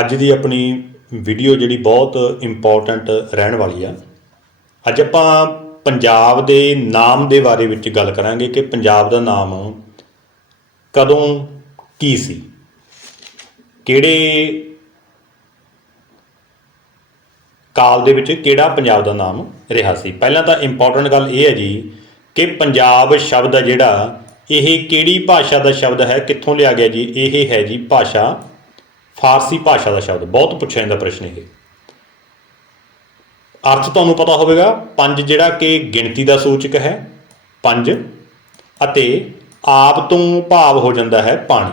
ਅੱਜ ਦੀ ਆਪਣੀ ਵੀਡੀਓ ਜਿਹੜੀ ਬਹੁਤ ਇੰਪੋਰਟੈਂਟ ਰਹਿਣ ਵਾਲੀ ਆ। ਅੱਜ ਆਪਾਂ ਪੰਜਾਬ ਦੇ ਨਾਮ ਦੇ ਬਾਰੇ ਵਿੱਚ ਗੱਲ ਕਰਾਂਗੇ ਕਿ ਪੰਜਾਬ ਦਾ ਨਾਮ ਕਦੋਂ, ਕੀ ਸੀ? ਕਿਹੜੇ ਕਾਲ ਦੇ ਵਿੱਚ ਕਿਹੜਾ ਪੰਜਾਬ ਦਾ ਨਾਮ ਰਿਹਾ ਸੀ? ਪਹਿਲਾਂ ਤਾਂ ਇੰਪੋਰਟੈਂਟ ਗੱਲ ਇਹ ਹੈ ਜੀ ਕਿ ਪੰਜਾਬ ਸ਼ਬਦ ਹੈ ਜਿਹੜਾ, ਇਹ ਕਿਹੜੀ ਭਾਸ਼ਾ ਦਾ ਸ਼ਬਦ ਹੈ, ਕਿੱਥੋਂ ਲਿਆ ਗਿਆ ਜੀ? ਇਹ ਹੈ ਜੀ ਭਾਸ਼ਾ ਫਾਰਸੀ ਭਾਸ਼ਾ ਦਾ ਸ਼ਬਦ, ਬਹੁਤ ਪੁੱਛਿਆ ਜਾਂਦਾ ਪ੍ਰਸ਼ਨ ਇਹ। ਅਰਥ ਤੁਹਾਨੂੰ ਪਤਾ ਹੋਵੇਗਾ, ਪੰਜ ਜਿਹੜਾ ਕਿ ਗਿਣਤੀ ਦਾ ਸੂਚਕ ਹੈ, ਪੰਜ, ਅਤੇ ਆਪ ਤੋਂ ਭਾਵ ਹੋ ਜਾਂਦਾ ਹੈ ਪਾਣੀ।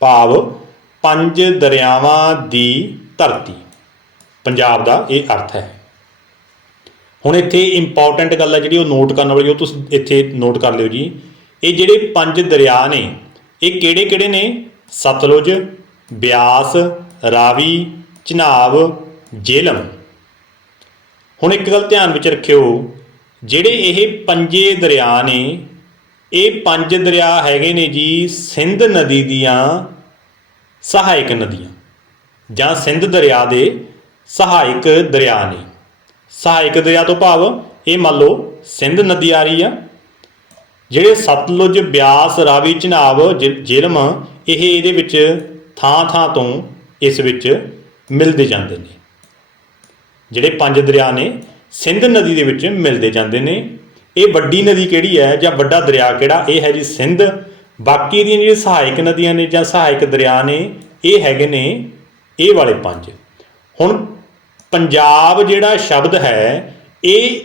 ਭਾਵ, ਪੰਜ ਦਰਿਆਵਾਂ ਦੀ ਧਰਤੀ। ਪੰਜਾਬ ਦਾ ਇਹ ਅਰਥ ਹੈ। ਹੁਣ ਇੱਥੇ ਇੰਪੋਰਟੈਂਟ ਗੱਲ ਹੈ ਜਿਹੜੀ, ਉਹ ਨੋਟ ਕਰਨ ਵਾਲੀ, ਉਹ ਤੁਸੀਂ ਇੱਥੇ ਨੋਟ ਕਰ ਲਿਓ ਜੀ। ਇਹ ਜਿਹੜੇ ਪੰਜ ਦਰਿਆ ਨੇ, ਇਹ ਕਿਹੜੇ ਕਿਹੜੇ ਨੇ? ਸਤਲੁਜ ਬਿਆਸ, ਰਾਵੀ, ਚਨਾਬ, ਜ਼ੇਲਮ। ਹੁਣ ਇੱਕ ਗੱਲ ਧਿਆਨ ਵਿੱਚ ਰੱਖਿਓ, ਜਿਹੜੇ ਇਹ ਪੰਜੇ ਦਰਿਆ ਨੇ, ਇਹ ਪੰਜ ਦਰਿਆ ਹੈਗੇ ਨੇ ਜੀ ਸਿੰਧ ਨਦੀ ਦੀਆਂ ਸਹਾਇਕ ਨਦੀਆਂ, ਜਾਂ ਸਿੰਧ ਦਰਿਆ ਦੇ ਸਹਾਇਕ ਦਰਿਆ ਨੇ। ਸਹਾਇਕ ਦਰਿਆ ਤੋਂ ਭਾਵ ਇਹ ਮੰਨ ਲਓ ਸਿੰਧ ਨਦੀ ਆ ਰਹੀ ਆ, ਜਿਹੜੇ ਸਤਲੁਜ, ਬਿਆਸ, ਰਾਵੀ, ਚਨਾਬ, ਜ- ਜੇਹਲਮ ਇਹ ਇਹਦੇ ਵਿੱਚ ਥਾਂ ਥਾਂ ਤੋਂ ਇਸ ਵਿੱਚ ਮਿਲਦੇ ਜਾਂਦੇ ਨੇ। ਜਿਹੜੇ ਪੰਜ ਦਰਿਆ ਨੇ, ਸਿੰਧ ਨਦੀ ਦੇ ਵਿੱਚ ਮਿਲਦੇ ਜਾਂਦੇ ਨੇ। ਇਹ ਵੱਡੀ ਨਦੀ ਕਿਹੜੀ ਹੈ ਜਾਂ ਵੱਡਾ ਦਰਿਆ ਕਿਹੜਾ? ਇਹ ਹੈ ਜੀ ਸਿੰਧ। ਬਾਕੀ ਦੀਆਂ ਜਿਹੜੀਆਂ ਸਹਾਇਕ ਨਦੀਆਂ ਨੇ ਜਾਂ ਸਹਾਇਕ ਦਰਿਆ ਨੇ, ਇਹ ਹੈਗੇ ਨੇ ਇਹ ਵਾਲੇ ਪੰਜ। ਹੁਣ ਪੰਜਾਬ ਜਿਹੜਾ ਸ਼ਬਦ ਹੈ, ਇਹ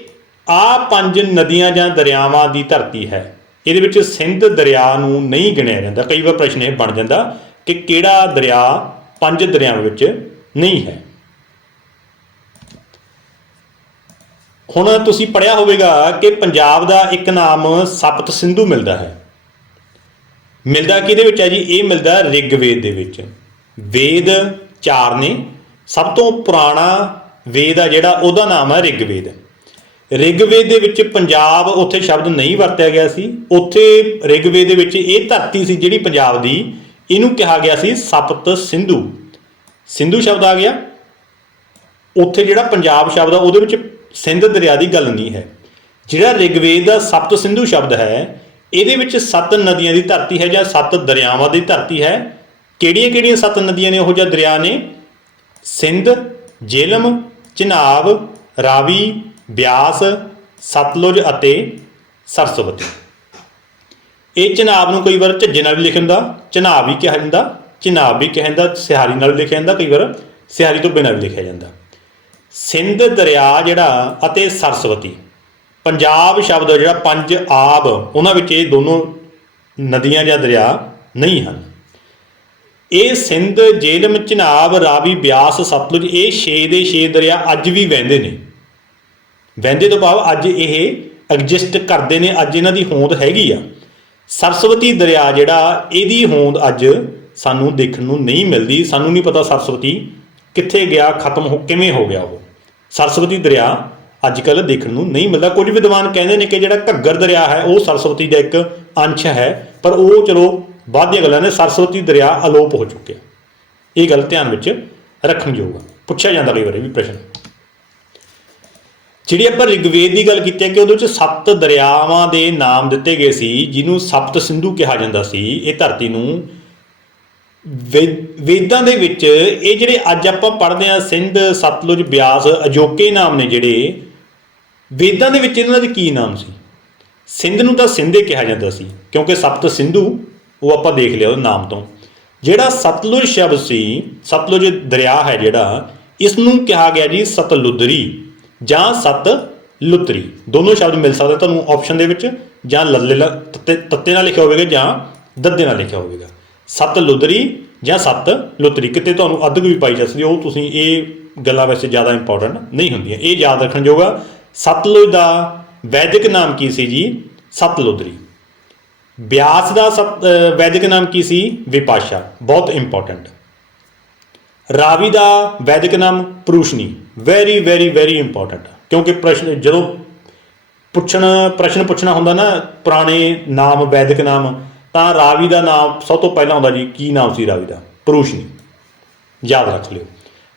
ਆ ਪੰਜ ਨਦੀਆਂ ਜਾਂ ਦਰਿਆਵਾਂ ਦੀ ਧਰਤੀ ਹੈ। ਇਹਦੇ ਵਿੱਚ ਸਿੰਧ ਦਰਿਆ ਨੂੰ ਨਹੀਂ ਗਿਣਿਆ ਜਾਂਦਾ। ਕਈ ਵਾਰ ਪ੍ਰਸ਼ਨ ਇਹ ਬਣ ਜਾਂਦਾ ਕਿ ਕਿਹੜਾ ਦਰਿਆ ਪੰਜ ਦਰਿਆਵਾਂ ਵਿੱਚ ਨਹੀਂ ਹੈ। ਹੁਣ ਤੁਸੀਂ ਪੜਿਆ ਹੋਵੇਗਾ ਕਿ ਪੰਜਾਬ ਦਾ ਇੱਕ ਨਾਮ ਸਪਤ ਸਿੰਧੂ ਮਿਲਦਾ ਹੈ। ਮਿਲਦਾ ਕਿਹਦੇ ਵਿੱਚ ਹੈ ਜੀ? ਇਹ ਮਿਲਦਾ ਰਿਗਵੇਦ ਦੇ ਵਿੱਚ। ਵੇਦ ਚਾਰ ਨੇ। ਸਭ ਤੋਂ ਪੁਰਾਣਾ ਵੇਦ ਆ ਜਿਹੜਾ, ਉਹਦਾ ਨਾਮ ਹੈ ਰਿਗਵੇਦ। ਰਿਗਵੇਦ ਦੇ ਵਿੱਚ ਪੰਜਾਬ ਉੱਥੇ ਸ਼ਬਦ ਨਹੀਂ ਵਰਤਿਆ ਗਿਆ ਸੀ। ਉੱਥੇ ਰਿਗਵੇਦ ਦੇ ਵਿੱਚ ਇਹ ਧਰਤੀ ਸੀ ਜਿਹੜੀ ਪੰਜਾਬ ਦੀ ਇਹਨੂੰ ਕਿਹਾ ਗਿਆ ਸੀ ਸਪਤ ਸਿੰਧੂ। ਸਿੰਧੂ ਸ਼ਬਦ ਆ ਗਿਆ। ਉੱਥੇ ਜਿਹੜਾ ਪੰਜਾਬ ਸ਼ਬਦ ਆ, ਉਹਦੇ ਵਿੱਚ ਸਿੰਧ ਦਰਿਆ ਦੀ ਗੱਲ ਨਹੀਂ ਹੈ। ਜਿਹੜਾ ਰਿਗਵੇਦ ਦਾ ਸਪਤ ਸਿੰਧੂ ਸ਼ਬਦ ਹੈ, ਇਹਦੇ ਵਿੱਚ ਸੱਤ ਨਦੀਆਂ ਦੀ ਧਰਤੀ ਹੈ ਜਾਂ ਸੱਤ ਦਰਿਆਵਾਂ ਦੀ ਧਰਤੀ ਹੈ। ਕਿਹੜੀਆਂ ਕਿਹੜੀਆਂ ਸੱਤ ਨਦੀਆਂ ਨੇ ਉਹ ਜਿਹਾ ਦਰਿਆ ਨੇ? ਸਿੰਧ, ਜ਼ੇਲਮ ਚਨਾਬ ਰਾਵੀ, ਬਿਆਸ, ਸਤਲੁਜ ਅਤੇ ਸਰਸਵਤੀ। ਇਹ ਚਨਾਬ ਨੂੰ ਕਈ ਵਾਰ ਝੱਜੇ ਨਾਲ ਵੀ ਲਿਖਿਆ ਦਾ ਚਨਾਬ ਵੀ ਕਿਹਾ ਜਾਂਦਾ, ਚਨਾਬ ਵੀ ਕਿਹਾ ਜਾਂਦਾ, ਸਿਹਾਰੀ ਨਾਲ ਵੀ ਲਿਖਿਆ ਜਾਂਦਾ, ਕਈ ਵਾਰ ਸਿਹਾਰੀ ਤੋਂ ਬਿਨਾਂ ਵੀ ਲਿਖਿਆ ਜਾਂਦਾ। ਸਿੰਧ ਦਰਿਆ ਜਿਹੜਾ ਅਤੇ ਸਰਸਵਤੀ, ਪੰਜਾਬ ਸ਼ਬਦ ਜਿਹੜਾ ਪੰਜ ਆਬ, ਉਹਨਾਂ ਵਿੱਚ ਇਹ ਦੋਨੋਂ ਨਦੀਆਂ ਜਾਂ ਦਰਿਆ ਨਹੀਂ ਹਨ। ਇਹ ਸਿੰਧ, ਜੇਲਮ, ਚਨਾਬ, ਰਾਵੀ, ਬਿਆਸ, ਸਤਲੁਜ, ਇਹ ਛੇ ਦੇ ਛੇ ਦਰਿਆ ਅੱਜ ਵੀ ਵਹਿੰਦੇ ਨੇ। ਵਹਿੰਦੇ ਤੋਂ ਭਾਵ ਅੱਜ ਇਹ ਐਗਜ਼ਿਸਟ ਕਰਦੇ ਨੇ, ਅੱਜ ਇਹਨਾਂ ਦੀ ਹੋਂਦ ਹੈਗੀ ਆ। ਸਰਸਵਤੀ ਦਰਿਆ ਜਿਹੜਾ, ਇਹਦੀ ਹੋਂਦ ਅੱਜ ਸਾਨੂੰ ਦੇਖਣ ਨੂੰ ਨਹੀਂ ਮਿਲਦੀ। ਸਾਨੂੰ ਨਹੀਂ ਪਤਾ ਸਰਸਵਤੀ ਕਿੱਥੇ ਗਿਆ, ਖਤਮ ਹੋ, ਕਿਵੇਂ ਹੋ ਗਿਆ ਉਹ। ਸਰਸਵਤੀ ਦਰਿਆ ਅੱਜ ਕੱਲ ਦੇਖਣ ਨੂੰ ਨਹੀਂ ਮਿਲਦਾ। ਕੁਝ ਵਿਦਵਾਨ ਕਹਿੰਦੇ ਨੇ ਕਿ ਜਿਹੜਾ ਘੱਗਰ ਦਰਿਆ ਹੈ, ਉਹ ਸਰਸਵਤੀ ਦਾ ਇੱਕ ਅੰਸ਼ ਹੈ, ਪਰ ਉਹ ਚਲੋ ਬਾਅਦ ਦੀਆਂ ਗੱਲਾਂ ਨੇ, ਸਰਸਵਤੀ ਦਰਿਆ ਅਲੋਪ ਹੋ ਚੁੱਕਿਆ। ਇਹ ਗੱਲ ਧਿਆਨ ਵਿੱਚ ਰੱਖਣ ਯੋਗ ਆ। ਪੁੱਛਿਆ ਜਾਂਦਾ ਕਈ ਵਾਰੀ ਵੀ ਪ੍ਰਸ਼ਨ। ਜਿਹੜੀ ਆਪਾਂ ਰਿਗਵੇਦ ਦੀ ਗੱਲ ਕੀਤੀ ਹੈ ਕਿ ਉਹਦੇ ਵਿੱਚ ਸੱਤ ਦਰਿਆਵਾਂ ਦੇ ਨਾਮ ਦਿੱਤੇ ਗਏ ਸੀ, ਜਿਹਨੂੰ ਸਪਤ ਸਿੰਧੂ ਕਿਹਾ ਜਾਂਦਾ ਸੀ, ਇਹ ਧਰਤੀ ਨੂੰ। ਵੇ- ਵੇਦਾਂ ਦੇ ਵਿੱਚ ਇਹ ਜਿਹੜੇ ਅੱਜ ਆਪਾਂ ਪੜ੍ਹਦੇ ਆ ਸਿੰਧ, ਸਤਲੁਜ, ਬਿਆਸ, ਅਜੋਕੇ ਨਾਮ ਨੇ ਜਿਹੜੇ, ਵੇਦਾਂ ਦੇ ਵਿੱਚ ਇਹਨਾਂ ਦੇ ਕੀ ਨਾਮ ਸੀ? ਸਿੰਧ ਨੂੰ ਤਾਂ ਸਿੰਧੇ ਕਿਹਾ ਜਾਂਦਾ ਸੀ, ਕਿਉਂਕਿ ਸਪਤ ਸਿੰਧੂ, ਉਹ ਆਪਾਂ ਦੇਖ ਲਿਆ ਉਹ ਨਾਮ ਤੋਂ। ਜਿਹੜਾ ਸਤਲੁਜ ਸ਼ਬਦ ਸੀ, ਸਤਲੁਜ ਦਰਿਆ ਹੈ ਜਿਹੜਾ, ਇਸ ਨੂੰ ਕਿਹਾ ਗਿਆ ਜੀ ਸਤਲੁਦਰੀ। ਜਾਂ ਸਤ ਲੁਤਰੀ। ਦੋਨੋਂ ਸ਼ਬਦ ਮਿਲ ਸਕਦੇ ਤੁਹਾਨੂੰ ਆਪਸ਼ਨ ਦੇ ਵਿੱਚ, ਜਾਂ ਲੱਲੇ ਲ- ਤੱਤੇ ਨਾਲ ਲਿਖਿਆ ਹੋਵੇਗਾ ਜਾਂ ਦੱਦੇ ਨਾਲ ਲਿਖਿਆ ਹੋਵੇਗਾ। ਸਤ ਲੁਦਰੀ ਜਾਂ ਸਤ ਲੁਤਰੀ, ਕਿਤੇ ਤੁਹਾਨੂੰ ਅੱਧਕ ਵੀ ਪਾਈ ਜਾ ਸਕਦੀ ਉਹ ਤੁਸੀਂ ਇਹ ਗੱਲਾਂ ਵੈਸੇ ਜ਼ਿਆਦਾ ਇੰਪੋਰਟੈਂਟ ਨਹੀਂ ਹੁੰਦੀਆਂ। ਇਹ ਯਾਦ ਰੱਖਣ ਜੋਗਾ ਸਤਲੁਜ ਦਾ ਵੈਦਿਕ ਨਾਮ ਕੀ ਸੀ ਜੀ? ਸਤਲੁਦਰੀ ਬਿਆਸ ਦਾ ਸਤ ਵੈਦਿਕ ਨਾਮ ਕੀ ਸੀ? ਵਿਪਾਸ਼ਾ। ਬਹੁਤ ਇੰਪੋਰਟੈਂਟ ਰਾਵੀ ਦਾ ਵੈਦਿਕ ਨਾਮ Parushni. Very very very important ਕਿਉਂਕਿ ਪ੍ਰਸ਼ਨ ਜਦੋਂ ਪੁੱਛਣ, ਪ੍ਰਸ਼ਨ ਪੁੱਛਣਾ ਹੁੰਦਾ ਨਾ, ਪੁਰਾਣੇ ਨਾਮ, ਵੈਦਿਕ ਨਾਮ, ਤਾਂ ਰਾਵੀ ਦਾ ਨਾਮ ਸਭ ਤੋਂ ਪਹਿਲਾਂ ਆਉਂਦਾ ਜੀ, ਕੀ ਨਾਮ ਸੀ ਰਾਵੀ ਦਾ? ਪ੍ਰੂਸ਼ਨੀ। ਯਾਦ ਰੱਖ ਲਿਓ।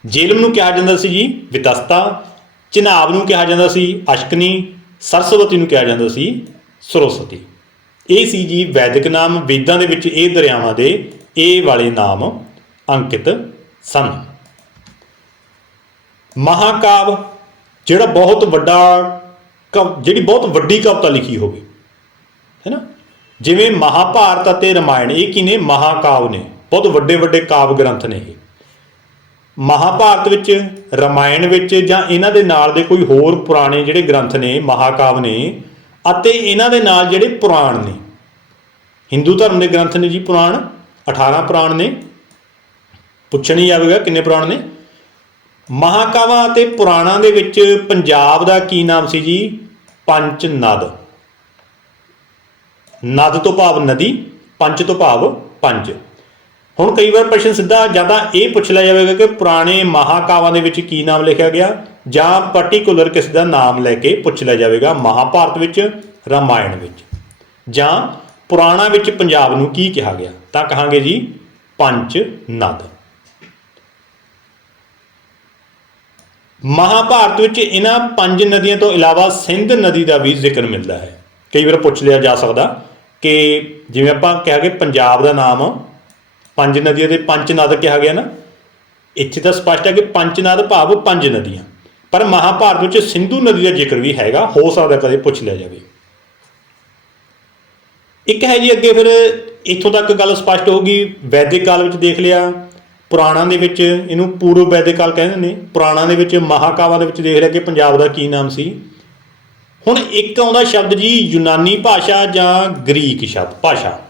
ਜੇਲਮ ਨੂੰ ਕਿਹਾ ਜਾਂਦਾ ਸੀ ਜੀ, ਵਿਤਸਤਾ। ਚਿਨਾਬ ਨੂੰ ਕਿਹਾ ਜਾਂਦਾ ਸੀ, ਅਸ਼ਕਨੀ। ਸਰਸਵਤੀ ਨੂੰ ਕਿਹਾ ਜਾਂਦਾ ਸੀ ਸਰਸਵਤੀ ਇਹ ਸੀ ਜੀ ਵੈਦਿਕ ਨਾਮ, ਵੇਦਾਂ ਦੇ ਵਿੱਚ ਇਹ ਦਰਿਆਵਾਂ ਦੇ, ਇਹ ਵਾਲੇ ਨਾਮ, ਅੰਕਿਤ। ਸਨ। ਮਹਾਕਾਵ, ਜਿਹੜਾ ਬਹੁਤ ਵੱਡਾ ਕਵ- ਜਿਹੜੀ ਬਹੁਤ ਵੱਡੀ ਕਵਿਤਾ ਲਿਖੀ ਹੋਵੇ, ਹੈ ਨਾ? ਜਿਵੇਂ ਮਹਾਭਾਰਤ ਅਤੇ ਰਮਾਇਣ, ਇਹ ਕੀ ਨੇ ਮਹਾਕਾਵ ਨੇ। ਬਹੁਤ ਵੱਡੇ ਵੱਡੇ ਕਾਵ ਗ੍ਰੰਥ ਨੇ ਇਹ। ਮਹਾਭਾਰਤ ਵਿੱਚ, ਰਮਾਇਣ ਵਿੱਚ ਜਾਂ ਇਹਨਾਂ ਦੇ ਨਾਲ ਦੇ ਕੋਈ ਹੋਰ ਪੁਰਾਣੇ ਜਿਹੜੇ ਗ੍ਰੰਥ ਨੇ, ਮਹਾਕਾਵ ਨੇ, ਅਤੇ ਇਹਨਾਂ ਦੇ ਨਾਲ ਜਿਹੜੇ ਪੁਰਾਣ ਨੇ। ਹਿੰਦੂ ਧਰਮ ਦੇ ਗ੍ਰੰਥ ਨੇ ਜੀ ਪੁਰਾਣ 18 ਪੁਰਾਣ ਨੇ। ਪੁੱਛਣੀ ਜਾਵੇਗਾ ਕਿੰਨੇ ਪੁਰਾਣ ਨੇ? ਮਹਾਕਾਵਾਂ ਅਤੇ ਪੁਰਾਣਾ ਦੇ ਵਿੱਚ ਪੰਜਾਬ ਦਾ ਕੀ ਨਾਮ ਸੀ ਜੀ? ਪੰਚ ਨਦ। ਨਦ ਤੋਂ ਭਾਵ ਨਦੀ, ਪੰਚ ਤੋਂ ਭਾਵ ਪੰਜ। ਹੁਣ ਕਈ ਵਾਰ ਪ੍ਰਸ਼ਨ ਸਿੱਧਾ ਜਾਂ ਤਾਂ ਇਹ ਪੁੱਛ ਲਿਆ ਜਾਵੇਗਾ ਕਿ ਪੁਰਾਣੇ ਮਹਾਕਾਵਾਂ ਦੇ ਵਿੱਚ ਕੀ ਨਾਮ ਲਿਖਿਆ ਗਿਆ ਜਾਂ ਪਾਰਟਿਕੂਲਰ ਕਿਸ ਦਾ ਨਾਮ ਲੈ ਕੇ ਪੁੱਛ ਲਿਆ ਜਾਵੇਗਾ ਮਹਾਭਾਰਤ ਵਿੱਚ, ਰਾਮਾਇਣ ਵਿੱਚ। ਜਾਂ ਪੁਰਾਣਾ ਵਿੱਚ ਪੰਜਾਬ ਨੂੰ ਕੀ ਕਿਹਾ ਗਿਆ? ਤਾਂ ਕਹਾਂਗੇ ਜੀ ਪੰਚ ਨਦ। ਮਹਾਭਾਰਤ ਵਿੱਚ ਇਹਨਾਂ ਪੰਜ ਨਦੀਆਂ ਤੋਂ ਇਲਾਵਾ ਸਿੰਧ ਨਦੀ ਦਾ ਵੀ ਜ਼ਿਕਰ ਮਿਲਦਾ ਹੈ। ਕਈ ਵਾਰ ਪੁੱਛ ਲਿਆ ਜਾ ਸਕਦਾ ਕਿ ਜਿਵੇਂ ਆਪਾਂ ਕਿਹਾ ਕਿ ਪੰਜਾਬ ਦਾ ਨਾਮ ਪੰਜ ਨਦੀਆਂ ਦੇ ਪੰਜ ਨਦ ਕਿਹਾ ਗਿਆ ਨਾ, ਇੱਥੇ ਤਾਂ ਸਪਸ਼ਟ ਹੈ ਕਿ ਪੰਜ ਨਦ ਭਾਵ ਪੰਜ ਨਦੀਆਂ। ਪਰ ਮਹਾਭਾਰਤ ਵਿੱਚ ਸਿੰਧੂ ਨਦੀ ਦਾ ਜ਼ਿਕਰ ਵੀ ਹੈਗਾ, ਹੋ ਸਕਦਾ ਕਦੇ ਪੁੱਛ ਲਿਆ ਜਾਵੇ। ਇੱਕ ਹੈ ਜੀ ਅੱਗੇ ਫਿਰ ਇੱਥੋਂ ਤੱਕ ਗੱਲ ਸਪਸ਼ਟ ਹੋ ਗਈ ਵੈਦਿਕ ਕਾਲ ਵਿੱਚ ਦੇਖ ਲਿਆ ਪੁਰਾਣਾਂ ਦੇ ਵਿੱਚ ਇਹਨੂੰ ਪੂਰਵ ਵੈਦਿਕ ਕਾਲ ਕਹਿੰਦੇ ਨੇ, ਪੁਰਾਣਾਂ ਦੇ ਵਿੱਚ ਮਹਾਕਾਵਾਂ ਦੇ ਵਿੱਚ ਦੇਖ ਲਿਆ ਕਿ ਪੰਜਾਬ ਦਾ ਕੀ ਨਾਮ ਸੀ? ਹੁਣ ਇੱਕ ਆਉਂਦਾ ਸ਼ਬਦ ਜੀ, ਯੂਨਾਨੀ ਭਾਸ਼ਾ ਜਾਂ ਗ੍ਰੀਕ ਸ਼ਬਦ, ਭਾਸ਼ਾ।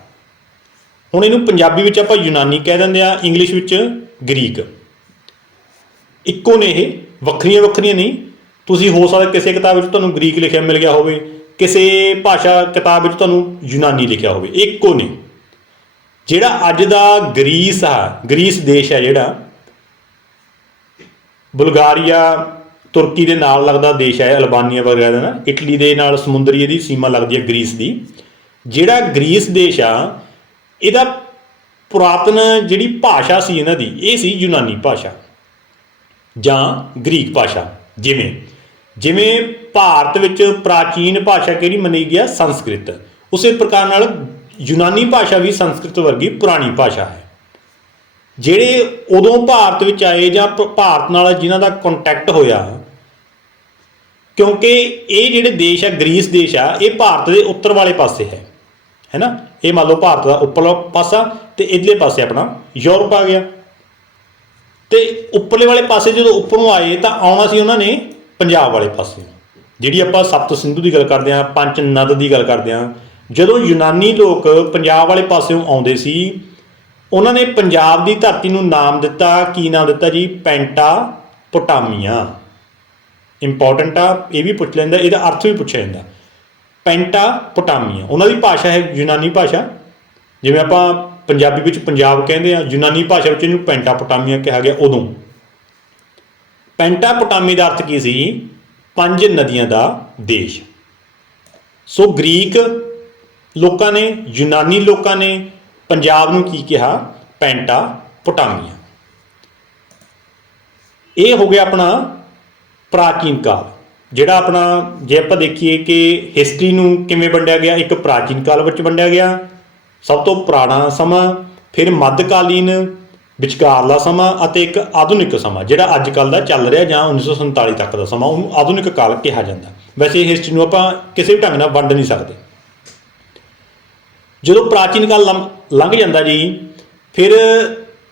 ਹੁਣ ਇਹਨੂੰ ਪੰਜਾਬੀ ਵਿੱਚ ਆਪਾਂ ਯੂਨਾਨੀ ਕਹਿ ਦਿੰਦੇ ਆ, ਇੰਗਲਿਸ਼ ਵਿੱਚ ਗ੍ਰੀਕ। ਇੱਕੋ ਨੇ ਇਹ, ਵੱਖਰੀਆਂ ਵੱਖਰੀਆਂ ਨਹੀਂ। ਤੁਸੀਂ ਹੋ ਸਕਦਾ ਕਿਸੇ ਕਿਤਾਬ ਵਿੱਚ ਤੁਹਾਨੂੰ ਗ੍ਰੀਕ ਲਿਖਿਆ ਮਿਲ ਗਿਆ ਹੋਵੇ, ਕਿਸੇ ਭਾਸ਼ਾ ਕਿਤਾਬ ਵਿੱਚ ਤੁਹਾਨੂੰ ਯੂਨਾਨੀ ਲਿਖਿਆ ਹੋਵੇ, ਇੱਕੋ ਨੇ। ਜਿਹੜਾ ਅੱਜ ਦਾ ਗ੍ਰੀਸ ਆ, ਗ੍ਰੀਸ ਦੇਸ਼ ਹੈ ਜਿਹੜਾ, ਬੁਲਗਾਰੀਆ, ਤੁਰਕੀ ਦੇ ਨਾਲ ਲੱਗਦਾ ਦੇਸ਼ ਹੈ ਅਲਬਾਨੀਆ ਵਗੈਰਾ ਦਾ ਨਾ, ਇਟਲੀ ਦੇ ਨਾਲ ਸਮੁੰਦਰੀ ਇਹਦੀ ਸੀਮਾ ਲੱਗਦੀ ਹੈ ਗ੍ਰੀਸ ਦੀ। ਜਿਹੜਾ ਗ੍ਰੀਸ ਦੇਸ਼ ਆ, ਇਹਦਾ ਪੁਰਾਤਨ ਜਿਹੜੀ ਭਾਸ਼ਾ ਸੀ ਇਹਨਾਂ ਦੀ, ਇਹ ਸੀ ਯੂਨਾਨੀ ਭਾਸ਼ਾ, ਜਾਂ ਗ੍ਰੀਕ ਭਾਸ਼ਾ, ਜਿਵੇਂ ਜਿਵੇਂ ਭਾਰਤ ਵਿੱਚ ਪ੍ਰਾਚੀਨ ਭਾਸ਼ਾ ਕਿਹੜੀ ਮੰਨੀ ਗਿਆ ਸੰਸਕ੍ਰਿਤ। ਉਸੇ ਪ੍ਰਕਾਰ ਨਾਲ ਯੂਨਾਨੀ ਭਾਸ਼ਾ ਵੀ ਸੰਸਕ੍ਰਿਤ ਵਰਗੀ ਪੁਰਾਣੀ ਭਾਸ਼ਾ ਹੈ। ਜਿਹੜੇ ਉਦੋਂ ਭਾਰਤ ਵਿੱਚ ਆਏ ਜਾਂ ਭਾਰਤ ਨਾਲ ਜਿਨ੍ਹਾਂ ਦਾ ਕੰਟੈਕਟ ਹੋਇਆ, ਕਿਉਂਕਿ ਇਹ ਜਿਹੜੇ ਦੇਸ਼ ਆ, ਗ੍ਰੀਸ ਦੇਸ਼ ਆ, ਇਹ ਭਾਰਤ ਦੇ ਉੱਤਰ ਵਾਲੇ ਪਾਸੇ ਹੈ। ਹੈ ਨਾ ਇਹ ਮੰਨ ਲਓ ਭਾਰਤ ਦਾ ਉੱਪਰਲਾ ਪਾਸਾ ਤੇ ਇਧਰਲੇ ਪਾਸੇ ਆਪਣਾ ਯੂਰਪ ਆ ਗਿਆ। ਤੇ ਉੱਪਰਲੇ ਵਾਲੇ ਪਾਸੇ ਜਦੋਂ ਉੱਪਰੋਂ ਆਏ ਤਾਂ ਆਉਣਾ ਸੀ ਉਹਨਾਂ ਨੇ ਪੰਜਾਬ ਵਾਲੇ ਪਾਸੇ। ਜਿਹੜੀ ਆਪਾਂ ਸਪਤ ਸਿੰਧੂ ਦੀ ਗੱਲ ਕਰਦੇ ਆਂ ਪੰਜ ਨਦ ਦੀ ਗੱਲ ਕਰਦੇ ਆਂ ਜਦੋਂ ਯੂਨਾਨੀ ਲੋਕ ਪੰਜਾਬ ਵਾਲੇ ਪਾਸਿਓਂ ਆਉਂਦੇ ਸੀ, ਉਹਨਾਂ ਨੇ ਪੰਜਾਬ ਦੀ ਧਰਤੀ ਨੂੰ ਨਾਮ ਦਿੱਤਾ, ਕੀ ਨਾਮ ਦਿੱਤਾ ਜੀ? ਪੈਂਟਾ ਪੋਟਾਮੀਆ। ਇੰਪੋਰਟੈਂਟ ਆ, ਇਹ ਵੀ ਪੁੱਛ ਲੈਂਦਾ, ਇਹਦਾ ਅਰਥ ਵੀ ਪੁੱਛਿਆ ਜਾਂਦਾ। ਪੈਂਟਾ ਪੋਟਾਮੀਆ, ਉਹਨਾਂ ਦੀ ਭਾਸ਼ਾ ਹੈ ਯੂਨਾਨੀ ਭਾਸ਼ਾ। ਜਿਵੇਂ ਆਪਾਂ ਪੰਜਾਬੀ ਵਿੱਚ ਪੰਜਾਬ ਕਹਿੰਦੇ ਆ ਯੂਨਾਨੀ ਭਾਸ਼ਾ ਵਿੱਚ ਇਹਨੂੰ ਪੈਂਟਾ ਪੋਟਾਮੀਆ ਕਿਹਾ ਗਿਆ ਉਦੋਂ। ਪੈਂਟਾ ਪੋਟਾਮੀ ਦਾ ਅਰਥ ਕੀ ਸੀ? ਪੰਜ ਨਦੀਆਂ ਦਾ ਦੇਸ਼। ਸੋ ਗ੍ਰੀਕ ਲੋਕਾਂ ਨੇ, ਯੂਨਾਨੀ ਲੋਕਾਂ ਨੇ ਪੰਜਾਬ ਨੂੰ ਕੀ ਕਿਹਾ? ਪੈਂਟਾ ਪੋਟਾਮੀਆ ਇਹ ਹੋ ਗਿਆ ਆਪਣਾ ਪ੍ਰਾਚੀਨ ਕਾਲ, ਜਿਹੜਾ ਆਪਣਾ, ਜੇ ਆਪਾਂ ਦੇਖੀਏ ਕਿ ਹਿਸਟਰੀ ਨੂੰ ਕਿਵੇਂ ਵੰਡਿਆ ਗਿਆ, ਇੱਕ ਪ੍ਰਾਚੀਨ ਕਾਲ ਵਿੱਚ ਵੰਡਿਆ ਗਿਆ। ਸਭ ਤੋਂ ਪੁਰਾਣਾ ਸਮਾਂ, ਫਿਰ ਮੱਧਕਾਲੀਨ ਵਿਚਕਾਰਲਾ ਸਮਾਂ ਅਤੇ ਇੱਕ ਆਧੁਨਿਕ ਸਮਾਂ, ਜਿਹੜਾ ਅੱਜ ਕੱਲ ਦਾ ਚੱਲ ਰਿਹਾ ਜਾਂ 1947 ਤੱਕ ਦਾ ਸਮਾਂ, ਉਹਨੂੰ ਆਧੁਨਿਕ ਕਾਲ ਕਿਹਾ ਜਾਂਦਾ। ਵੈਸੇ ਹਿਸਟਰੀ ਨੂੰ ਆਪਾਂ ਕਿਸੇ ਵੀ ਢੰਗ ਨਾਲ ਵੰਡ ਨਹੀਂ ਸਕਦੇ। ਜਦੋਂ ਪ੍ਰਾਚੀਨ ਕਾਲ ਲੰਘ- ਲੰਘ ਜਾਂਦਾ ਜੀ, ਫਿਰ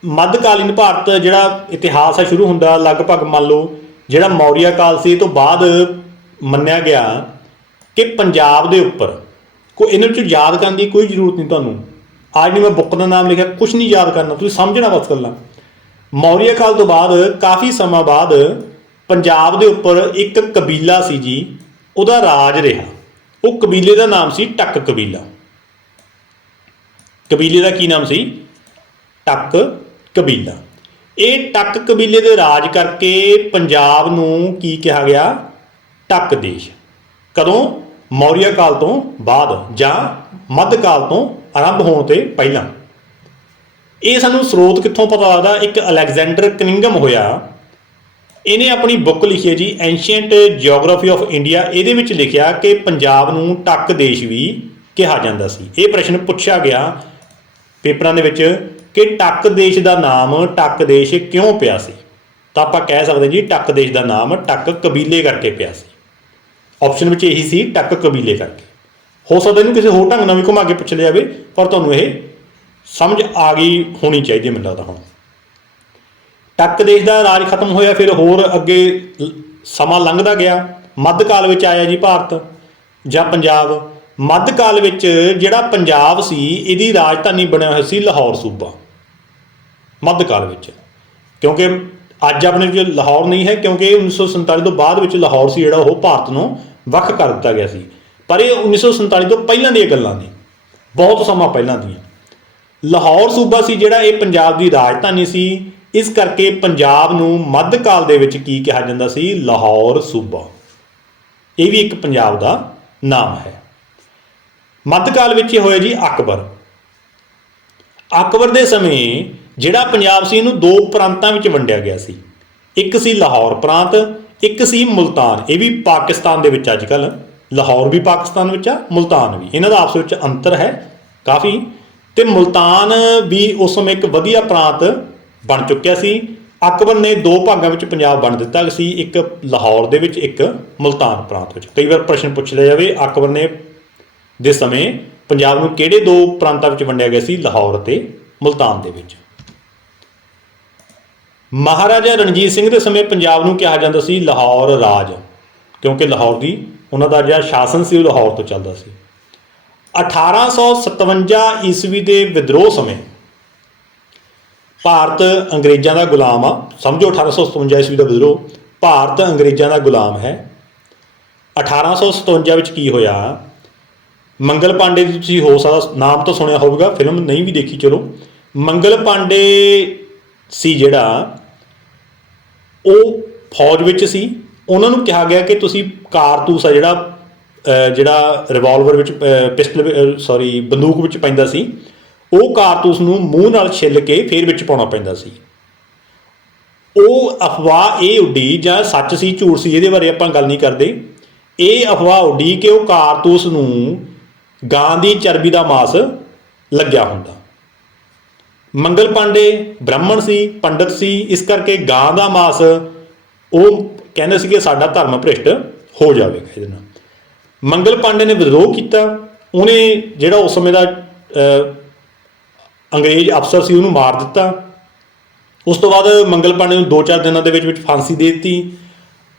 ਮੱਧਕਾਲੀਨ ਭਾਰਤ ਜਿਹੜਾ ਇਤਿਹਾਸ ਆ ਸ਼ੁਰੂ ਹੁੰਦਾ, ਲਗਭਗ ਮੰਨ ਲਓ ਜਿਹੜਾ ਮੌਰੀਆ ਕਾਲ ਸੀ, ਇਹ ਤੋਂ ਬਾਅਦ ਮੰਨਿਆ ਗਿਆ ਕਿ ਪੰਜਾਬ ਦੇ ਉੱਪਰ। ਕੋਈ ਇਹਨਾਂ ਵਿੱਚ ਯਾਦ ਕਰਨ ਦੀ ਕੋਈ ਜ਼ਰੂਰਤ ਨਹੀਂ ਤੁਹਾਨੂੰ। ਅੱਜ ਨਹੀਂ ਮੈਂ ਬੁੱਕ ਦਾ ਨਾਮ ਲਿਖਿਆ ਕੁਝ ਨਹੀਂ ਯਾਦ ਕਰਨਾ, ਤੁਸੀਂ ਸਮਝਣਾ ਬਸ ਗੱਲਾਂ। ਮੌਰੀਆ ਕਾਲ ਤੋਂ ਬਾਅਦ ਕਾਫੀ ਸਮਾਂ ਬਾਅਦ ਪੰਜਾਬ ਦੇ ਉੱਪਰ ਇੱਕ ਕਬੀਲਾ ਸੀ ਜੀ, ਉਹਦਾ ਰਾਜ ਰਿਹਾ। ਉਹ ਕਬੀਲੇ ਦਾ ਨਾਮ ਸੀ ਟੱਕ ਕਬੀਲਾ। ਕਬੀਲੇ ਦਾ ਕੀ ਨਾਮ ਸੀ? ਟੱਕ ਕਬੀਲਾ। ਇਹ ਟੱਕ ਕਬੀਲੇ ਦੇ ਰਾਜ ਕਰਕੇ ਪੰਜਾਬ ਨੂੰ ਕੀ ਕਿਹਾ ਗਿਆ? ਟੱਕ ਦੇਸ਼। ਕਦੋਂ? ਮੌਰੀਆ ਕਾਲ ਤੋਂ ਬਾਅਦ ਜਾਂ ਮੱਧ ਕਾਲ ਤੋਂ ਆਰੰਭ ਹੋਣ ਤੇ ਪਹਿਲਾਂ। ਇਹ ਸਾਨੂੰ ਸਰੋਤ ਕਿੱਥੋਂ ਪਤਾ ਲੱਗਦਾ? ਇੱਕ ਅਲੈਗਜ਼ੈਂਡਰ ਕਨਿੰਗਮ ਹੋਇਆ। ਇਹਨੇ ਆਪਣੀ ਬੁੱਕ ਲਿਖੀ ਹੈ ਜੀ ਐਂਸ਼ੀਅੰਟ ਜੀਓਗ੍ਰਾਫੀ ਆਫ ਇੰਡੀਆ ਇਹਦੇ ਵਿੱਚ ਲਿਖਿਆ ਕਿ ਪੰਜਾਬ ਨੂੰ ਟੱਕ ਦੇਸ਼ ਵੀ ਕਿਹਾ ਜਾਂਦਾ ਸੀ। ਇਹ ਪ੍ਰਸ਼ਨ ਪੁੱਛਿਆ ਗਿਆ ਪੇਪਰਾਂ ਦੇ ਵਿੱਚ ਕਿ ਟੱਕ ਦੇਸ਼ ਦਾ ਨਾਮ ਟੱਕ ਦੇਸ਼ ਕਿਉਂ ਪਿਆ ਸੀ? ਤਾਂ ਆਪਾਂ ਕਹਿ ਸਕਦੇ ਜੀ, ਟੱਕ ਦੇਸ਼ ਦਾ ਨਾਮ ਟੱਕ ਕਬੀਲੇ ਕਰਕੇ ਪਿਆ ਸੀ। ਆਪਸ਼ਨ ਵਿੱਚ ਇਹੀ ਸੀ, ਟੱਕ ਕਬੀਲੇ ਕਰਕੇ। ਹੋ ਸਕਦਾ ਇਹਨੂੰ ਕਿਸੇ ਹੋਰ ਢੰਗ ਨਾਲ ਵੀ ਘੁਮਾ ਕੇ ਪੁੱਛ ਲਿਆ ਜਾਵੇ, ਪਰ ਤੁਹਾਨੂੰ ਇਹ ਸਮਝ ਆ ਗਈ ਹੋਣੀ ਚਾਹੀਦੀ ਮੈਨੂੰ ਲੱਗਦਾ ਹੁਣ। ਟੱਕ ਦੇਸ਼ ਦਾ ਰਾਜ ਖਤਮ ਹੋਇਆ, ਫਿਰ ਹੋਰ ਅੱਗੇ ਸਮਾਂ ਲੰਘਦਾ ਗਿਆ। ਮੱਧਕਾਲ ਵਿੱਚ ਆਇਆ ਜੀ ਭਾਰਤ ਜਾਂ ਪੰਜਾਬ। ਮੱਧ ਕਾਲ ਵਿੱਚ ਜਿਹੜਾ ਪੰਜਾਬ ਸੀ, ਇਹਦੀ ਰਾਜਧਾਨੀ ਬਣਿਆ ਹੋਇਆ ਸੀ ਲਾਹੌਰ ਸੂਬਾ। ਮੱਧ ਕਾਲ ਵਿੱਚ। ਕਿਉਂਕਿ ਅੱਜ ਆਪਣੇ ਵਿੱਚ ਲਾਹੌਰ ਨਹੀਂ ਹੈ, ਕਿਉਂਕਿ 1947 ਤੋਂ ਬਾਅਦ ਵਿੱਚ ਲਾਹੌਰ ਸੀ ਜਿਹੜਾ ਉਹ ਭਾਰਤ ਨੂੰ ਵੱਖ ਕਰ ਦਿੱਤਾ ਗਿਆ ਸੀ। ਪਰ ਇਹ 1947 ਤੋਂ ਪਹਿਲਾਂ ਦੀਆਂ ਗੱਲਾਂ ਨੇ। ਬਹੁਤ ਸਮਾਂ ਪਹਿਲਾਂ ਦੀਆਂ। ਲਾਹੌਰ ਸੂਬਾ ਸੀ ਜਿਹੜਾ ਇਹ ਪੰਜਾਬ ਦੀ ਰਾਜਧਾਨੀ ਸੀ। ਇਸ ਕਰਕੇ ਪੰਜਾਬ ਨੂੰ ਮੱਧ ਕਾਲ ਦੇ ਵਿੱਚ ਕੀ ਕਿਹਾ ਜਾਂਦਾ ਸੀ? ਲਾਹੌਰ ਸੂਬਾ। ਇਹ ਵੀ ਇੱਕ ਪੰਜਾਬ ਦਾ ਨਾਮ ਹੈ। ਮੱਧਕਾਲ ਵਿੱਚ ਇਹ ਹੋਇਆ ਜੀ ਅਕਬਰ। ਅਕਬਰ ਦੇ ਸਮੇਂ ਜਿਹੜਾ ਪੰਜਾਬ ਸੀ, ਇਹਨੂੰ ਦੋ ਪ੍ਰਾਂਤਾਂ ਵਿੱਚ ਵੰਡਿਆ ਗਿਆ ਸੀ। ਇੱਕ ਸੀ ਲਾਹੌਰ ਪ੍ਰਾਂਤ, ਇੱਕ ਸੀ ਮੁਲਤਾਨ। ਇਹ ਵੀ ਪਾਕਿਸਤਾਨ ਦੇ ਵਿੱਚ ਅੱਜ ਕੱਲ ਲਾਹੌਰ ਵੀ ਪਾਕਿਸਤਾਨ ਵਿੱਚ ਆ, ਮੁਲਤਾਨ ਵੀ। ਇਹਨਾਂ ਦਾ ਆਪਸ ਵਿੱਚ ਅੰਤਰ ਹੈ ਕਾਫੀ। ਤੇ ਮੁਲਤਾਨ ਵੀ ਉਸ ਸਮੇਂ ਇੱਕ ਵਧੀਆ ਪ੍ਰਾਂਤ ਬਣ ਚੁੱਕਿਆ ਸੀ। ਅਕਬਰ ਨੇ ਦੋ ਭਾਗਾਂ ਵਿੱਚ ਪੰਜਾਬ ਵੰਡ ਦਿੱਤਾ ਸੀ, ਇੱਕ ਲਾਹੌਰ ਦੇ ਵਿੱਚ, ਇੱਕ ਮੁਲਤਾਨ ਪ੍ਰਾਂਤ ਵਿੱਚ। ਕਈ ਵਾਰ ਪ੍ਰਸ਼ਨ ਪੁੱਛ ਲਿਆ ਜਾਵੇ, ਅਕਬਰ ਨੇ ਦੇ ਸਮੇਂ ਪੰਜਾਬ ਨੂੰ ਕਿਹੜੇ ਦੋ ਪ੍ਰਾਂਤਾਂ ਵਿੱਚ ਵੰਡਿਆ ਗਿਆ ਸੀ? ਲਾਹੌਰ ਅਤੇ ਮੁਲਤਾਨ ਦੇ ਵਿੱਚ। ਮਹਾਰਾਜਾ ਰਣਜੀਤ ਸਿੰਘ ਦੇ ਸਮੇਂ ਪੰਜਾਬ ਨੂੰ ਕਿਹਾ ਜਾਂਦਾ ਸੀ ਲਾਹੌਰ ਰਾਜ, ਕਿਉਂਕਿ ਲਾਹੌਰ ਦੀ ਉਹਨਾਂ ਦਾ ਜਿਹੜਾ ਸ਼ਾਸਨ ਸੀ ਉਹ ਲਾਹੌਰ ਤੋਂ ਚੱਲਦਾ ਸੀ। 1857 ਈਸਵੀ ਦੇ ਵਿਦਰੋਹ ਸਮੇਂ ਭਾਰਤ ਅੰਗਰੇਜ਼ਾਂ ਦਾ ਗੁਲਾਮ ਆ। ਸਮਝੋ 1857 ਈਸਵੀ ਦਾ ਵਿਦਰੋਹ, ਭਾਰਤ ਅੰਗਰੇਜ਼ਾਂ ਦਾ ਗੁਲਾਮ ਹੈ। 1857 ਵਿੱਚ ਕੀ ਹੋਇਆ? ਮੰਗਲ ਪਾਂਡੇ ਦੀ ਤੁਸੀਂ ਹੋ ਸਕਦਾ, ਨਾਮ ਤਾਂ ਸੁਣਿਆ ਹੋਵੇਗਾ, ਫਿਲਮ ਨਹੀਂ ਵੀ ਦੇਖੀ, ਚਲੋ। ਮੰਗਲ ਪਾਂਡੇ ਸੀ ਜਿਹੜਾ, ਉਹ ਫੌਜ ਵਿੱਚ ਸੀ। ਉਹਨਾਂ ਨੂੰ ਕਿਹਾ ਗਿਆ ਕਿ ਤੁਸੀਂ ਕਾਰਤੂਸ ਆ ਜਿਹੜਾ ਜਿਹੜਾ ਰਿਵਾਲਵਰ ਵਿੱਚ ਪਿਸਟਲ ਸੌਰੀ ਬੰਦੂਕ ਵਿੱਚ ਪੈਂਦਾ ਸੀ, ਉਹ ਕਾਰਤੂਸ ਨੂੰ ਮੂੰਹ ਨਾਲ ਛਿੱਲ ਕੇ ਫੇਰ ਵਿੱਚ ਪਾਉਣਾ ਪੈਂਦਾ ਸੀ। ਉਹ ਅਫਵਾਹ ਇਹ ਉੱਡੀ, ਜਾਂ ਸੱਚ ਸੀ, ਝੂਠ ਸੀ, ਇਹਦੇ ਬਾਰੇ ਆਪਾਂ ਗੱਲ ਨਹੀਂ ਕਰਦੇ। ਇਹ ਅਫਵਾਹ ਉੱਡੀ ਕਿ ਉਹ ਕਾਰਤੂਸ ਨੂੰ ਗਾਂ ਦੀ ਚਰਬੀ ਦਾ ਮਾਸ ਲੱਗਿਆ ਹੁੰਦਾ। ਮੰਗਲ ਪਾਂਡੇ ਬ੍ਰਾਹਮਣ ਸੀ ਪੰਡਤ ਸੀ ਇਸ ਕਰਕੇ ਗਾਂ ਦਾ ਮਾਸ ਉਹ ਕਹਿੰਦੇ ਸੀ ਕਿ ਸਾਡਾ ਧਰਮ ਭ੍ਰਿਸ਼ਟ ਹੋ ਜਾਵੇਗਾ ਇਹਦੇ ਨਾਲ। ਮੰਗਲ ਪਾਂਡੇ ਨੇ ਵਿਦਰੋਹ ਕੀਤਾ। ਉਹਨੇ ਜਿਹੜਾ ਉਸ ਸਮੇਂ ਦਾ ਅਹ, ਅੰਗਰੇਜ਼ ਅਫਸਰ ਸੀ ਉਹਨੂੰ ਮਾਰ ਦਿੱਤਾ। ਉਸ ਤੋਂ ਬਾਅਦ ਮੰਗਲ ਪਾਂਡੇ ਨੂੰ 2-4 ਦਿਨਾਂ ਦੇ ਵਿੱਚ ਵਿੱਚ ਫਾਂਸੀ ਦੇ ਦਿੱਤੀ।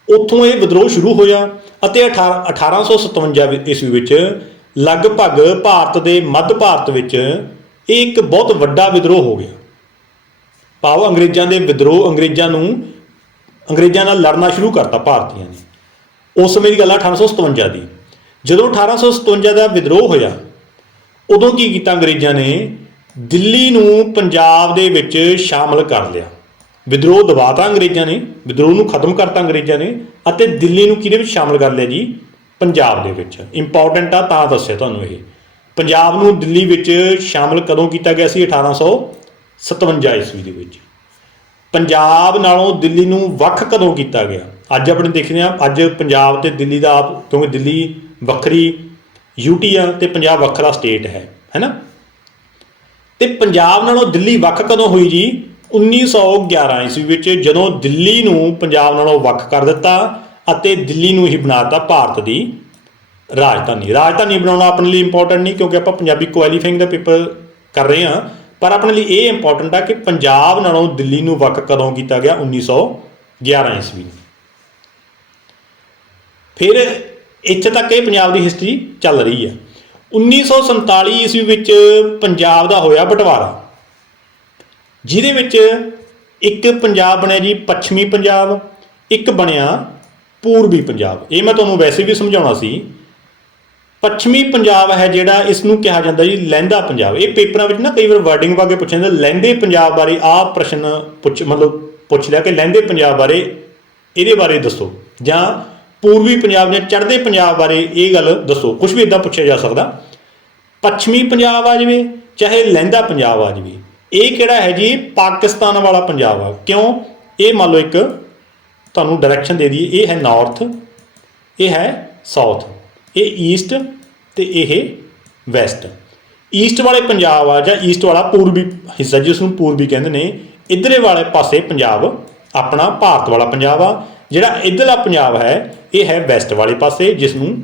ਉੱਥੋਂ ਇਹ ਵਿਦਰੋਹ ਸ਼ੁਰੂ ਹੋਇਆ ਅਤੇ 18 1857 ਵਿ- ਈਸਵੀ ਵਿੱਚ ਲਗਭਗ ਭਾਰਤ ਦੇ ਮੱਧ ਭਾਰਤ ਵਿੱਚ ਇਹ ਇੱਕ ਬਹੁਤ ਵੱਡਾ ਵਿਦਰੋਹ ਹੋ ਗਿਆ। ਭਾਵ ਅੰਗਰੇਜ਼ਾਂ ਦੇ ਵਿਦਰੋਹ, ਅੰਗਰੇਜ਼ਾਂ ਨੂੰ, ਅੰਗਰੇਜ਼ਾਂ ਨਾਲ ਲੜਨਾ ਸ਼ੁਰੂ ਕਰਤਾ ਭਾਰਤੀਆਂ ਨੇ। ਉਸ ਸਮੇਂ ਦੀ ਗੱਲ ਆ 1857 ਦੀ। ਜਦੋਂ 1857 ਦਾ ਵਿਦਰੋਹ ਹੋਇਆ, ਉਦੋਂ ਕੀ ਕੀਤਾ ਅੰਗਰੇਜ਼ਾਂ ਨੇ? ਦਿੱਲੀ ਨੂੰ ਪੰਜਾਬ ਦੇ ਵਿੱਚ ਸ਼ਾਮਲ ਕਰ ਲਿਆ। ਵਿਦਰੋਹ ਦਬਾਤਾ ਅੰਗਰੇਜ਼ਾਂ ਨੇ, ਵਿਦਰੋਹ ਨੂੰ ਖਤਮ ਕਰਤਾ ਅੰਗਰੇਜ਼ਾਂ ਨੇ ਅਤੇ ਦਿੱਲੀ ਨੂੰ ਕਿਹਦੇ ਵਿੱਚ ਸ਼ਾਮਲ ਕਰ ਲਿਆ ਜੀ? ਪੰਜਾਬ ਦੇ ਵਿੱਚ। ਇੰਪੋਰਟੈਂਟ ਆ, ਤਾਂ ਦੱਸਿਆ ਤੁਹਾਨੂੰ ਇਹ। ਪੰਜਾਬ ਨੂੰ ਦਿੱਲੀ ਵਿੱਚ ਸ਼ਾਮਲ ਕਦੋਂ ਕੀਤਾ ਗਿਆ ਸੀ? 1857 ਈਸਵੀ ਦੇ ਵਿੱਚ। ਪੰਜਾਬ ਨਾਲੋਂ ਦਿੱਲੀ ਨੂੰ ਵੱਖ ਕਦੋਂ ਕੀਤਾ ਗਿਆ? ਅੱਜ ਆਪਣੇ ਦੇਖਦੇ ਹਾਂ। ਅੱਜ ਪੰਜਾਬ ਤੇ ਦਿੱਲੀ ਦਾ ਆਪ ਕਿਉਂਕਿ ਦਿੱਲੀ ਵੱਖਰੀ ਯੂਟੀ ਆ ਤੇ ਪੰਜਾਬ ਵੱਖਰਾ ਸਟੇਟ ਹੈ ਹੈਨਾ ਤੇ ਪੰਜਾਬ ਨਾਲੋਂ ਦਿੱਲੀ ਵੱਖ ਕਦੋਂ ਹੋਈ ਜੀ? 1911 ਈਸਵੀ ਵਿੱਚ, ਜਦੋਂ ਦਿੱਲੀ ਨੂੰ ਪੰਜਾਬ ਨਾਲੋਂ ਵੱਖ ਕਰ ਦਿੱਤਾ। ਅਤੇ ਦਿੱਲੀ ਨੂੰ ਹੀ ਬਣਾਤਾ ਭਾਰਤ ਦੀ ਰਾਜਧਾਨੀ। ਰਾਜਧਾਨੀ ਬਣਾਉਣਾ ਆਪਣੇ ਲਈ ਇੰਪੋਰਟੈਂਟ ਨਹੀਂ ਕਿਉਂਕਿ ਆਪਾਂ ਪੰਜਾਬੀ ਕੁਆਲੀਫਾਈਂਗ ਦਾ ਪੇਪਰ ਕਰ ਰਹੇ ਹਾਂ। ਪਰ ਆਪਣੇ ਲਈ ਇਹ ਇੰਪੋਰਟੈਂਟ ਆ ਕਿ ਪੰਜਾਬ ਨਾਲੋਂ ਦਿੱਲੀ ਨੂੰ ਵੱਖ ਕਦੋਂ ਕੀਤਾ ਗਿਆ? 1911 ਈਸਵੀ ਨੂੰ। ਫਿਰ ਇੱਥੇ ਤੱਕ ਇਹ ਪੰਜਾਬ ਦੀ ਹਿਸਟਰੀ ਚੱਲ ਰਹੀ ਹੈ। 1947 ਈਸਵੀ ਵਿੱਚ ਪੰਜਾਬ ਦਾ ਹੋਇਆ ਬਟਵਾਰਾ, ਜਿਹਦੇ ਵਿੱਚ ਇੱਕ ਪੰਜਾਬ ਬਣਿਆ ਜੀ, ਪੱਛਮੀ ਪੰਜਾਬ, ਇੱਕ ਬਣਿਆ ਪੂਰਬੀ ਪੰਜਾਬ। ਇਹ ਮੈਂ ਤੁਹਾਨੂੰ ਵੈਸੇ ਵੀ ਸਮਝਾਉਣਾ ਸੀ। ਪੱਛਮੀ ਪੰਜਾਬ ਹੈ ਜਿਹੜਾ ਇਸ ਨੂੰ ਕਿਹਾ ਜਾਂਦਾ ਜੀ ਲਹਿੰਦਾ ਪੰਜਾਬ। ਇਹ ਪੇਪਰਾਂ ਵਿੱਚ ਨਾ ਕਈ ਵਾਰ ਵਰਡਿੰਗ ਵਾਗੇ ਪੁੱਛਿਆ ਜਾਂਦਾ, ਲਹਿੰਦੇ ਪੰਜਾਬ ਬਾਰੇ ਆਹ ਪ੍ਰਸ਼ਨ ਪੁੱਛ, ਮਤਲਬ ਪੁੱਛ ਲਿਆ ਕਿ ਲਹਿੰਦੇ ਪੰਜਾਬ ਬਾਰੇ ਇਹਦੇ ਬਾਰੇ ਦੱਸੋ। ਜਾਂ ਪੂਰਬੀ ਪੰਜਾਬ ਜਾਂ ਚੜ੍ਹਦੇ ਪੰਜਾਬ ਬਾਰੇ ਇਹ ਗੱਲ ਦੱਸੋ। ਕੁਝ ਵੀ ਇਦਾਂ ਪੁੱਛਿਆ ਜਾ ਸਕਦਾ। ਪੱਛਮੀ ਪੰਜਾਬ ਆ ਜਾਵੇ, ਚਾਹੇ ਲਹਿੰਦਾ ਪੰਜਾਬ ਆ ਜਾਵੇ। ਇਹ ਕਿਹੜਾ ਹੈ ਜੀ? ਪਾਕਿਸਤਾਨ ਵਾਲਾ ਪੰਜਾਬ ਆ। ਕਿਉਂ? ਇਹ ਮੰਨ ਲਓ ਇੱਕ ਤੁਹਾਨੂੰ ਡਾਇਰੈਕਸ਼ਨ ਦੇ ਦਈਏ, ਇਹ ਹੈ ਨਾਰਥ ਇਹ ਹੈ ਸਾਊਥ ਇਹ ਈਸਟ ਤੇ ਇਹ ਵੈਸਟ ਈਸਟ ਵਾਲੇ ਪੰਜਾਬ ਆ ਜਾਂ ਈਸਟ ਵਾਲਾ ਪੂਰਬੀ ਹਿੱਸਾ ਜਿਸ ਨੂੰ ਪੂਰਬੀ ਕਹਿੰਦੇ ਨੇ, ਇਧਰੇ ਵਾਲੇ ਪਾਸੇ ਪੰਜਾਬ, ਆਪਣਾ ਭਾਰਤ ਵਾਲਾ ਪੰਜਾਬ ਆ, ਜਿਹੜਾ ਇਧਰਲਾ ਪੰਜਾਬ ਹੈ, ਇਹ ਹੈ ਵੈਸਟ ਵਾਲੇ ਪਾਸੇ ਜਿਸ ਨੂੰ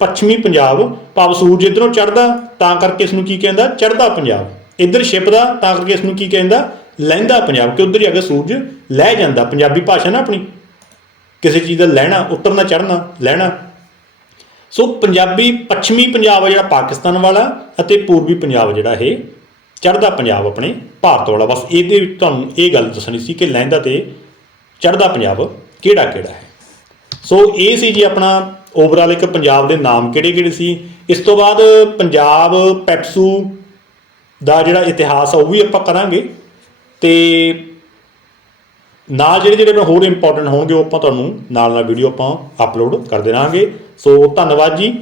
ਪੱਛਮੀ ਪੰਜਾਬ, ਭਾਵ ਸੂਰਜ ਇਧਰੋਂ ਚੜ੍ਹਦਾ, ਤਾਂ ਕਰਕੇ ਇਸ ਨੂੰ ਕੀ ਕਹਿੰਦਾ, ਚੜ੍ਹਦਾ ਪੰਜਾਬ। ਇਧਰ ਛਿਪਦਾ ਤਾਂ ਕਰਕੇ ਇਸ ਨੂੰ ਕੀ ਕਹਿੰਦਾ, ਲਹਿੰਦਾ ਪੰਜਾਬ, ਕਿ ਉਧਰ ਹੀ ਆ ਕੇ ਸੂਰਜ ਲਹਿ ਜਾਂਦਾ ਪੰਜਾਬੀ ਭਾਸ਼ਾ ਨਾ ਆਪਣੀ। ਕਿਸੇ ਚੀਜ਼ ਦਾ ਲੈਣਾ, ਉਤਰਨਾ, ਚੜ੍ਹਨਾ, ਲੈਣਾ। ਸੋ ਪੰਜਾਬੀ ਪੱਛਮੀ ਪੰਜਾਬ ਆ ਜਿਹੜਾ ਪਾਕਿਸਤਾਨ ਵਾਲਾ ਅਤੇ ਪੂਰਬੀ ਪੰਜਾਬ ਜਿਹੜਾ ਇਹ ਚੜ੍ਹਦਾ ਪੰਜਾਬ ਆਪਣੇ ਭਾਰਤ ਵਾਲਾ। ਬਸ ਇਹਦੇ ਵਿੱਚ ਤੁਹਾਨੂੰ ਇਹ ਗੱਲ ਦੱਸਣੀ ਸੀ ਕਿ ਲਹਿੰਦਾ ਤੇ ਚੜ੍ਹਦਾ ਪੰਜਾਬ ਕਿਹੜਾ ਕਿਹੜਾ ਹੈ। ਸੋ ਇਹ ਸੀ ਜੀ ਆਪਣਾ ਓਵਰਆਲ ਇੱਕ ਪੰਜਾਬ ਦੇ ਨਾਮ ਕਿਹੜੇ ਕਿਹੜੇ ਸੀ। ਇਸ ਤੋਂ ਬਾਅਦ ਪੰਜਾਬ, ਪੈਪਸੂ ਦਾ ਜਿਹੜਾ ਇਤਿਹਾਸ ਆ ਉਹ ਵੀ ਆਪਾਂ ਕਰਾਂਗੇ। ਤੇ ਨਾਲ ਜਿਹੜੇ ਜਿਹੜੇ ਹੋਰ ਇੰਪੋਰਟੈਂਟ ਹੋਣਗੇ, ਉਹ ਆਪਾਂ ਤੁਹਾਨੂੰ ਨਾਲ ਨਾਲ ਵੀਡੀਓ ਆਪਾਂ ਅਪਲੋਡ ਕਰਦੇ ਰਹਾਂਗੇ ਸੋ ਧੰਨਵਾਦ ਜੀ।